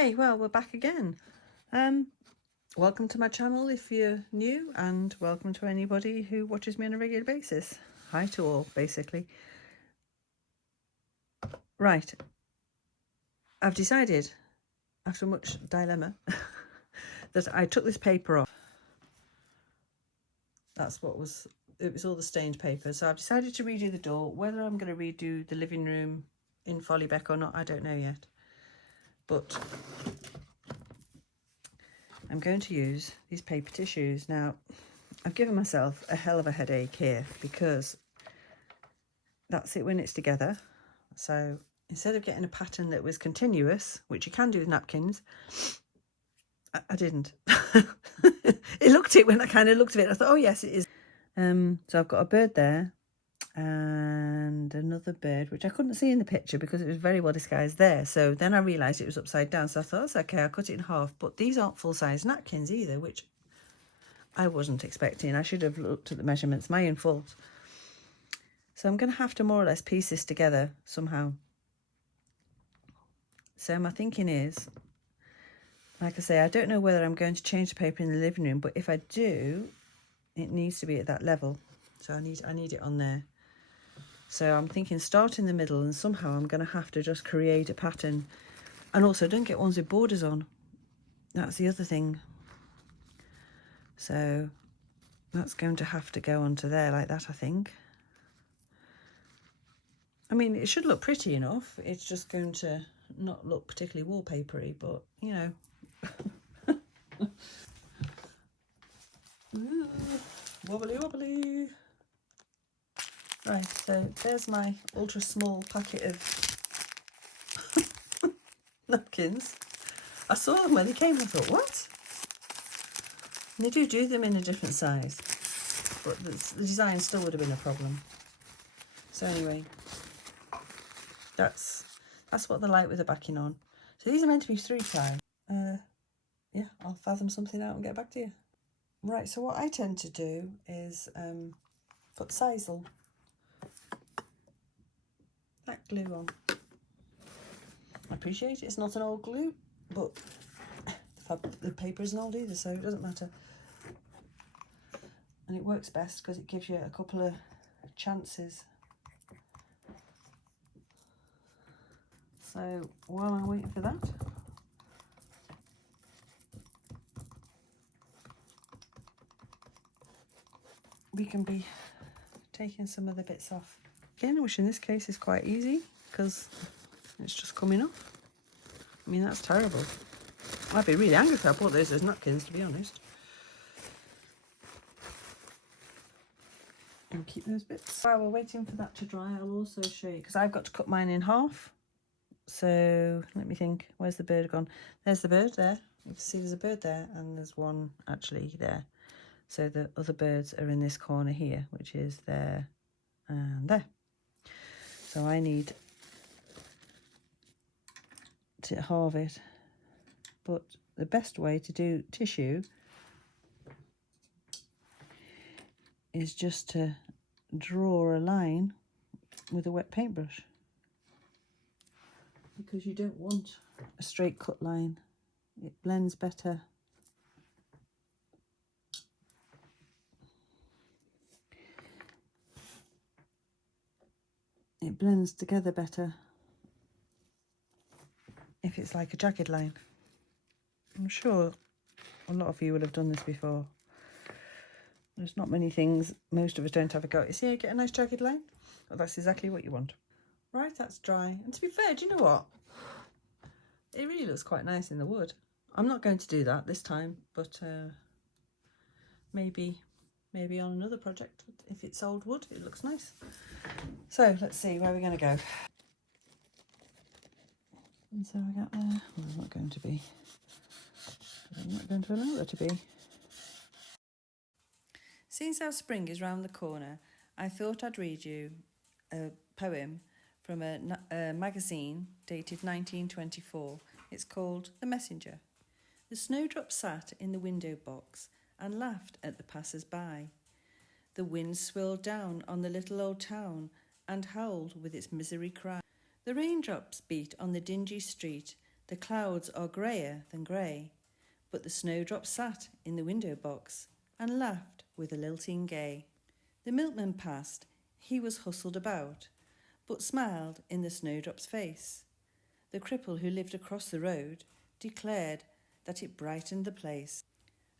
Hey, well, we're back again. Welcome to my channel if you're new, and welcome to anybody who watches me on a regular basis. Hi to all, basically. Right, I've decided, after much dilemma, that I took this paper off. That's what it was all the stained paper. So I've decided to redo the door. Whether I'm going to redo the living room in Follybeck or not, I don't know yet. But I'm going to use these paper tissues. Now, I've given myself a hell of a headache here because that's it when it's together. So instead of getting a pattern that was continuous, which you can do with napkins, I didn't. It looked it when I kind of looked at it. I thought, oh yes, it is. So I've got a bird there and another bird, which I couldn't see in the picture because it was very well disguised there. So then I realised it was upside down. So I thought, that's okay, I'll cut it in half. But these aren't full-size napkins either, which I wasn't expecting. I should have looked at the measurements, my own fault. So I'm going to have to more or less piece this together somehow. So my thinking is, like I say, I don't know whether I'm going to change the paper in the living room, but if I do, it needs to be at that level. So I need it on there. So I'm thinking start in the middle, and somehow I'm going to have to just create a pattern. And also don't get ones with borders on. That's the other thing. So that's going to have to go onto there like that, I think. I mean, it should look pretty enough. It's just going to not look particularly wallpapery, but, you know. Ooh, wobbly wobbly. Right, so there's my ultra small packet of napkins. I saw them when they came and I thought, what? And they do them in a different size, but the design still would have been a problem. So anyway, that's what they're like with the backing on. So these are meant to be 3-ply. Yeah, I'll fathom something out and get back to you. Right, so what I tend to do is put sisal, that glue on. I appreciate it's not an old glue, but the paper isn't old either, so it doesn't matter. And it works best because it gives you a couple of chances. So while I'm waiting for that, we can be taking some of the bits off. Again, which in this case is quite easy because it's just coming off. I mean, that's terrible. I'd be really angry if I bought those as napkins, to be honest. And keep those bits. While we're waiting for that to dry, I'll also show you, because I've got to cut mine in half. So let me think, where's the bird gone? There's the bird there. You can see there's a bird there, and there's one actually there. So the other birds are in this corner here, which is there and there. So I need to halve it. But the best way to do tissue is just to draw a line with a wet paintbrush, because you don't want a straight cut line. It blends better. It blends together better if it's like a jagged line. I'm sure a lot of you will have done this before. There's not many things most of us don't have a go. You see, get a nice jagged line? Well, that's exactly what you want. Right, that's dry. And to be fair, do you know what? It really looks quite nice in the wood. I'm not going to do that this time, but maybe on another project. If it's old wood, it looks nice. So let's see where we're going to go. And so I got there. Well, I'm not going to be. I'm not going to allow there to be. Since our spring is round the corner, I thought I'd read you a poem from a magazine dated 1924. It's called The Messenger. The snowdrop sat in the window box and laughed at the passers-by. The wind swirled down on the little old town and howled with its misery cry. The raindrops beat on the dingy street. The clouds are greyer than grey, but the snowdrop sat in the window box and laughed with a lilting gay. The milkman passed, he was hustled about, but smiled in the snowdrop's face. The cripple who lived across the road declared that it brightened the place.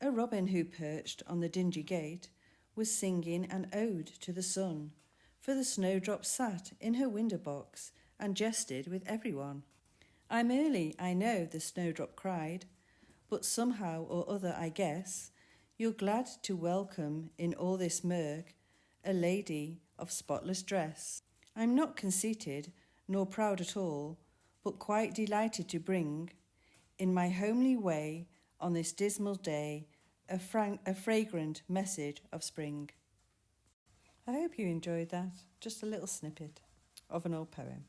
A robin who perched on the dingy gate was singing an ode to the sun, for the snowdrop sat in her window box and jested with everyone. I'm early, I know, the snowdrop cried, but somehow or other I guess you're glad to welcome in all this murk a lady of spotless dress. I'm not conceited nor proud at all, but quite delighted to bring, in my homely way, on this dismal day, a fragrant message of spring. I hope you enjoyed that. Just a little snippet of an old poem.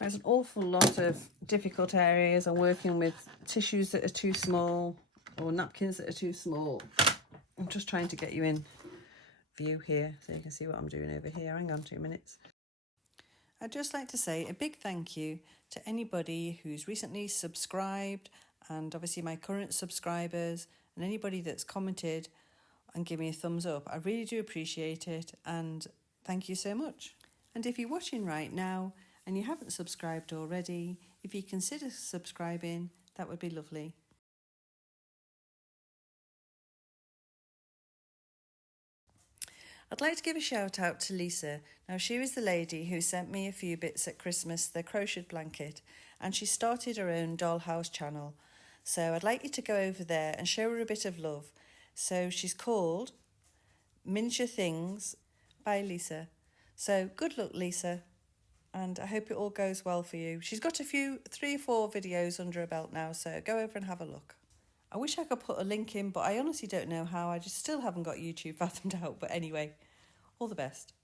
There's an awful lot of difficult areas. I'm working with tissues that are too small or napkins that are too small. I'm just trying to get you in view here so you can see what I'm doing over here. Hang on 2 minutes. I'd just like to say a big thank you to anybody who's recently subscribed, and obviously my current subscribers, and anybody that's commented and give me a thumbs up. I really do appreciate it, and thank you so much. And if you're watching right now and you haven't subscribed already, if you consider subscribing, that would be lovely. I'd like to give a shout out to Lisa. Now, she was the lady who sent me a few bits at Christmas, the crocheted blanket, and she started her own dollhouse channel. So I'd like you to go over there and show her a bit of love. So she's called Miniature Things by Lisa. So good luck, Lisa, and I hope it all goes well for you. She's got 3 or 4 videos under her belt now, so go over and have a look. I wish I could put a link in, but I honestly don't know how. I just still haven't got YouTube fathomed out. But anyway, all the best.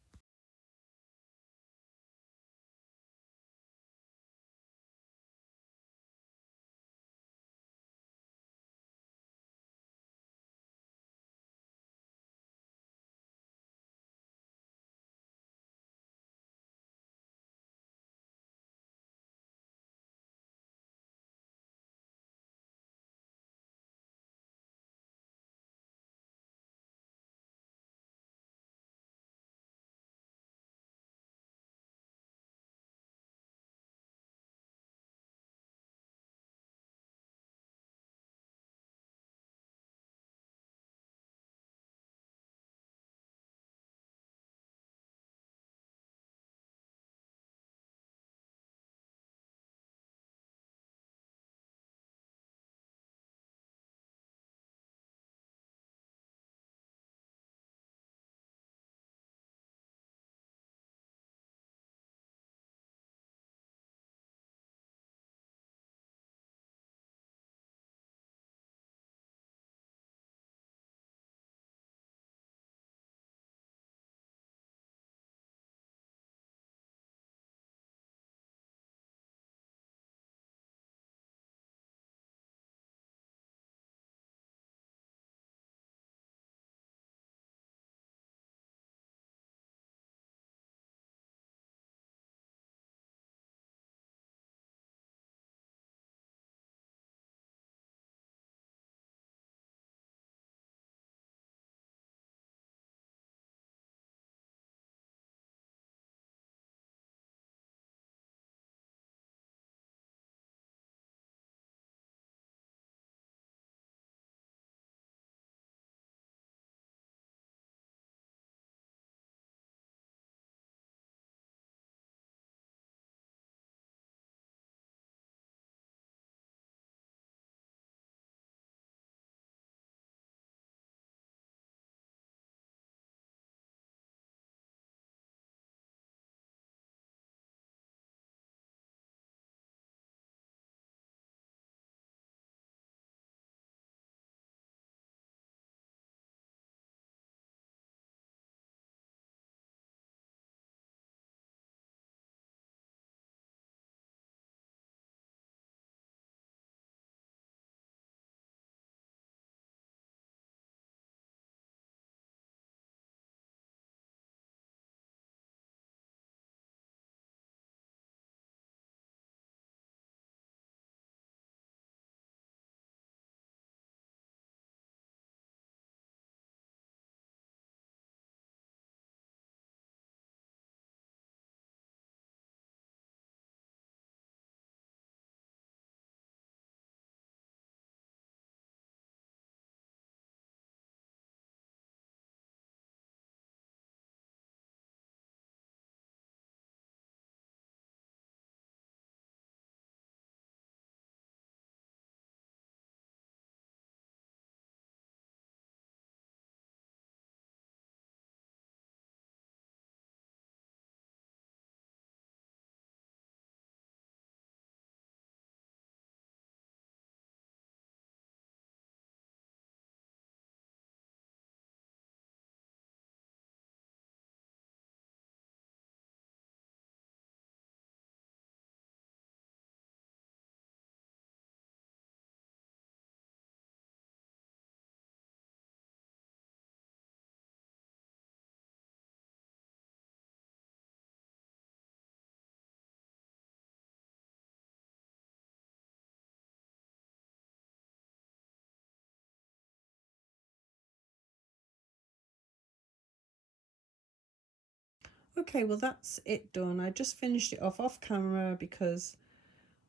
Okay, well that's it done. I just finished it off camera because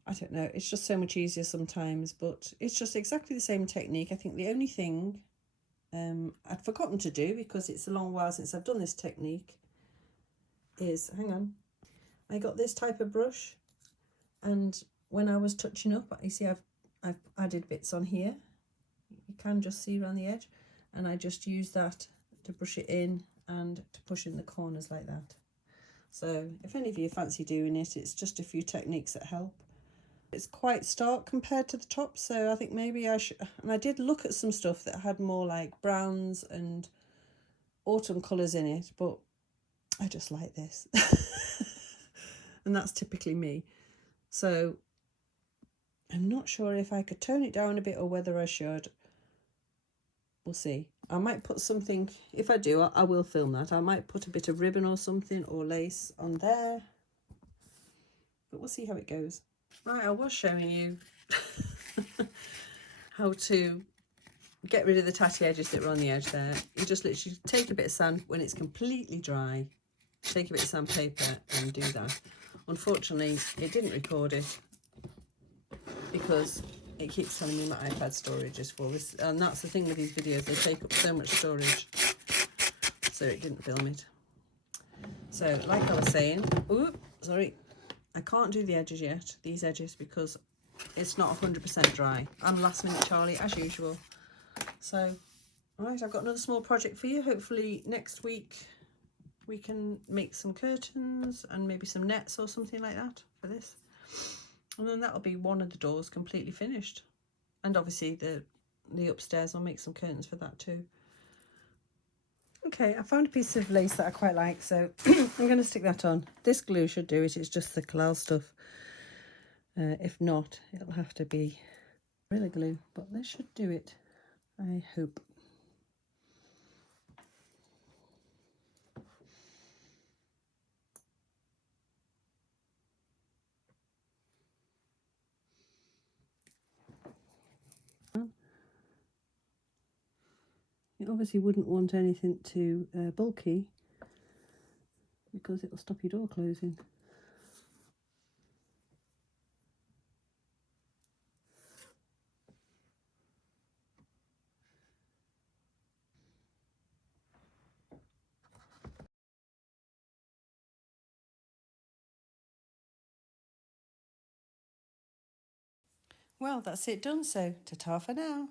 I don't know, it's just so much easier sometimes, but it's just exactly the same technique. I think the only thing I'd forgotten to do, because it's a long while since I've done this technique, is, hang on, I got this type of brush, and when I was touching up, you see I've added bits on here. You can just see around the edge, and I just use that to brush it in and to push in the corners like that. So if any of you fancy doing it, it's just a few techniques that help. It's quite stark compared to the top, so I think maybe I should, and I did look at some stuff that had more like browns and autumn colours in it, but I just like this. And that's typically me. So I'm not sure if I could tone it down a bit or whether I should. We'll see. I might put something, if I do, I will film that. I might put a bit of ribbon or something or lace on there, but we'll see how it goes. Right, I was showing you how to get rid of the tatty edges that were on the edge there. You just literally take a bit of sand when it's completely dry, take a bit of sandpaper and do that. Unfortunately, it didn't record it because it keeps telling me my iPad storage is full. And that's the thing with these videos, they take up so much storage, so it didn't film it. So like I was saying, sorry, I can't do the edges yet, these edges, because it's not 100% dry. I'm last minute Charlie as usual. So right, I've got another small project for you. Hopefully next week we can make some curtains and maybe some nets or something like that for this. And then that'll be one of the doors completely finished. And obviously the upstairs, I'll make some curtains for that too. Okay, I found a piece of lace that I quite like, so I'm going to stick that on. This glue should do it, it's just the collage stuff. If not, it'll have to be Gorilla Glue, but this should do it, I hope. You obviously wouldn't want anything too bulky, because it'll stop your door closing. Well, that's it done, so ta-ta for now.